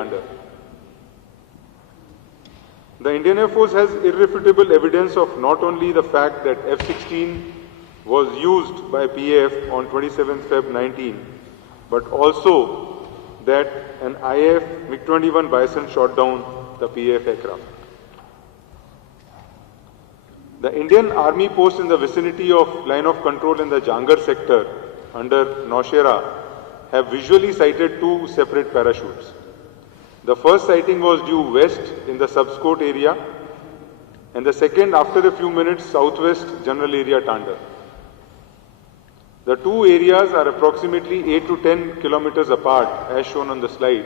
Tanda. The Indian Air Force has irrefutable evidence of not only the fact that F-16 was used by PAF on 27th Feb 19, but also that an IAF MiG-21 Bison shot down the PAF aircraft. The Indian Army post in the vicinity of line of control in the Jangar sector under Naushera have visually sighted two separate parachutes. The first sighting was due west in the Subscope area and the second after a few minutes southwest general area Tanda. The two areas are approximately 8 to 10 kilometers apart as shown on the slide.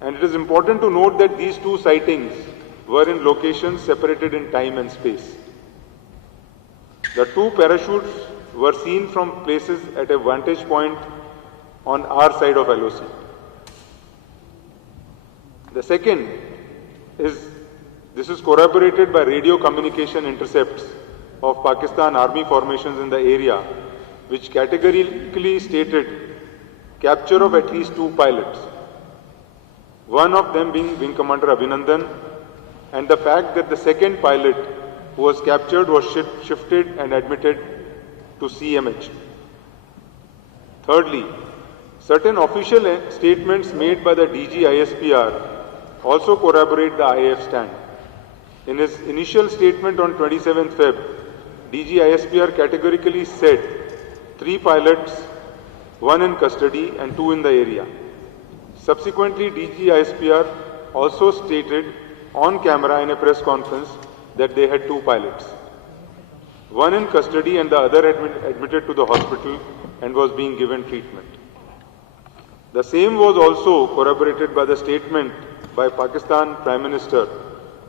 And it is important to note that these two sightings were in locations separated in time and space. The two parachutes were seen from places at a vantage point on our side of LOC. The second is, this is corroborated by radio communication intercepts of Pakistan Army formations in the area, which categorically stated capture of at least two pilots, one of them being Wing Commander Abhinandan, and the fact that the second pilot who was captured was shifted and admitted to CMH. Thirdly, certain official statements made by the DG ISPR also corroborate the IAF stand. In his initial statement on 27th Feb, DG ISPR categorically said 3 pilots, 1 in custody and 2 in the area. Subsequently, DG ISPR also stated on camera in a press conference that they had 2 pilots, 1 in custody and the other admitted to the hospital and was being given treatment. The same was also corroborated by the statement by Pakistan Prime Minister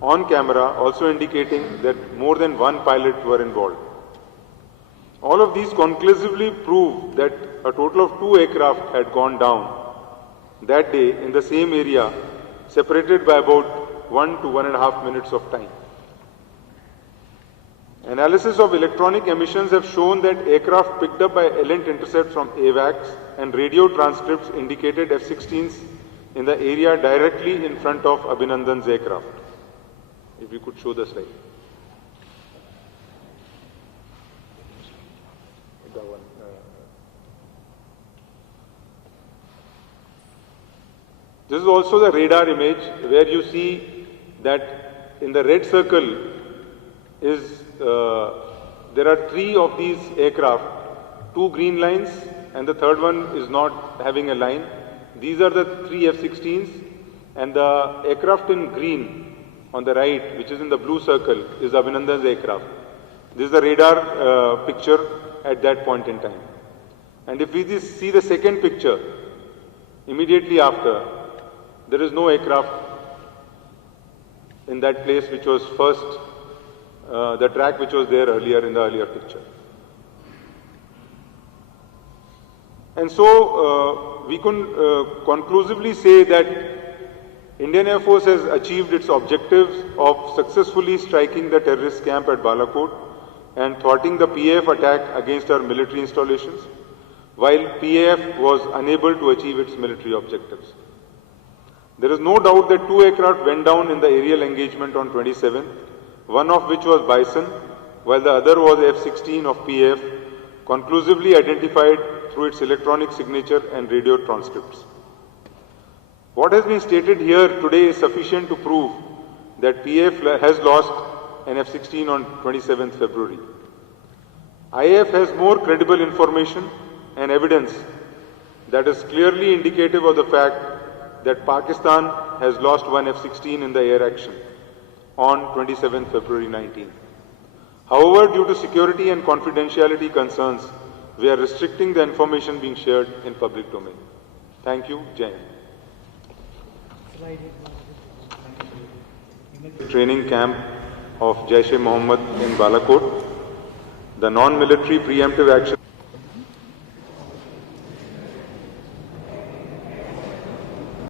on camera, also indicating that more than 1 pilot were involved. All of these conclusively prove that a total of 2 aircraft had gone down that day in the same area, separated by about 1 to 1.5 minutes of time. Analysis of electronic emissions have shown that aircraft picked up by errant intercept from AWACS and radio transcripts indicated F-16s in the area directly in front of Abhinandan's aircraft. If you could show the slide. This is also the radar image where you see that in the red circle is there are 3 of these aircraft, 2 green lines and the third one is not having a line. These are the 3 F-16s and the aircraft in green on the right, which is in the blue circle, is Abhinandan's aircraft. This is the radar picture at that point in time. And if we see the second picture, immediately after, there is no aircraft in that place which was first, the track which was there earlier in the earlier picture. And so we can conclusively say that Indian Air Force has achieved its objectives of successfully striking the terrorist camp at Balakot and thwarting the PAF attack against our military installations, while PAF was unable to achieve its military objectives. There is no doubt that 2 aircraft went down in the aerial engagement on 27th, one of which was Bison, while the other was F-16 of PAF, conclusively identified through its electronic signature and radio transcripts. What has been stated here today is sufficient to prove that PAF has lost an F-16 on 27th February. IAF has more credible information and evidence that is clearly indicative of the fact that Pakistan has lost 1 F-16 in the air action on 27th February 19. However, due to security and confidentiality concerns, we are restricting the information being shared in public domain. Thank you. Jai Hind. Training camp of Jaish-e-Mohammed in Balakot. The non-military preemptive action